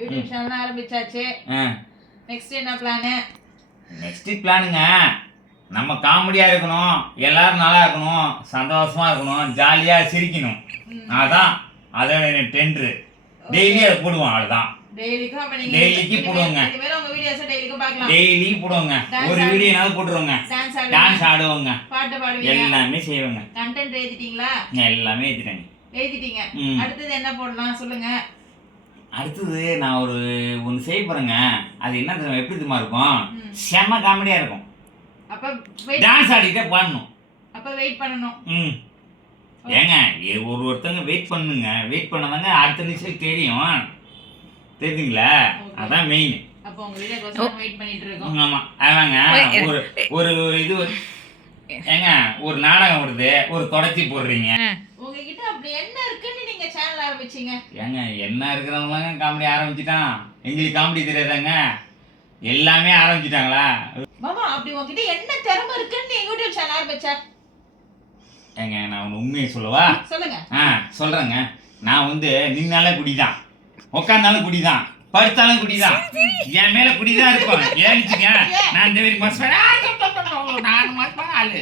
YouTube channel ஆரம்பிச்சாச்சு. Next என்ன plan? Next பிளானுங்க நம்ம காமெடியா இருக்கணும், எல்லாரும் நல்லா இருக்கணும், சந்தோஷமா இருக்கணும், ஜாலியா சிரிக்கணும். அதான் அதோட டெண்டர். டெய்லி அதை போடுவோம். அவ்வளவுதான். டெய்லிக்கு போடுவோங்க. டெய்லி போடுவோங்க. ஒரு வீடியோனாவது போட்டுருவோங்க. டான்ஸ் ஆடுவோங்க. பாட்டு பாடுவீங்க. எல்லாமே செய்வோங்க. கண்டென்ட் எழுதிட்டீங்களா? எல்லாமே எழுதிட்டீங்க. அடுத்தது என்ன போடலாம் சொல்லுங்க. அடுத்தது நான் ஒன்று செய்ய போறேங்க. அது என்ன தெரியுமா, எப்படி தெரியுமா இருக்கும்? செம காமெடியா இருக்கும். அப்ப டான்ஸ் ஆடிட்டே பாடணும். அப்ப வெயிட் பண்ணணும். ஏங்க ஒருத்தங்க வெயிட் பண்ணுங்க. வெயிட் பண்ணதாங்க அடுத்த நிமிஷம் தெரியும். தெரியுங்களா? அதான் மெயின். அப்ப உங்க வீடியோக்கு வெயிட் பண்ணிட்டு இருக்கோம். ஆமா. ஆமாங்க. ஒரு இது ஏங்க ஒரு நாடகம் வருது, ஒரு தொடர்ச்சி போடுறீங்க. உங்ககிட்ட அப்படி என்ன இருக்குன்னு நீங்க சேனல் ஆரம்பிச்சீங்க? ஏங்க என்ன இருக்கிறவங்க காமெடி ஆரம்பிச்சிட்டான். எங்களுக்கு காமெடி தெரியாதாங்க? எல்லாமே ஆரம்பிச்சிட்டாங்களா? மாமா அப்படி உங்ககிட்ட என்ன திறமை இருக்குன்னு நீ யூடியூப் சேனல் ஆரம்பிச்ச? ஏங்க நான் உண்மையை சொல்லவா? சொல்லுங்க. சொல்றேங்க. நான் நின்னாலே குடிதான், உட்கார்ந்தாலும் குடிதான், படுத்தாலும் குடிதான், என் மேல குடிதான் இருக்கும். ஏன்னுச்சுங்க நான் இந்த மாதிரி மஸ்பா நான் மஸ்பா ஆளு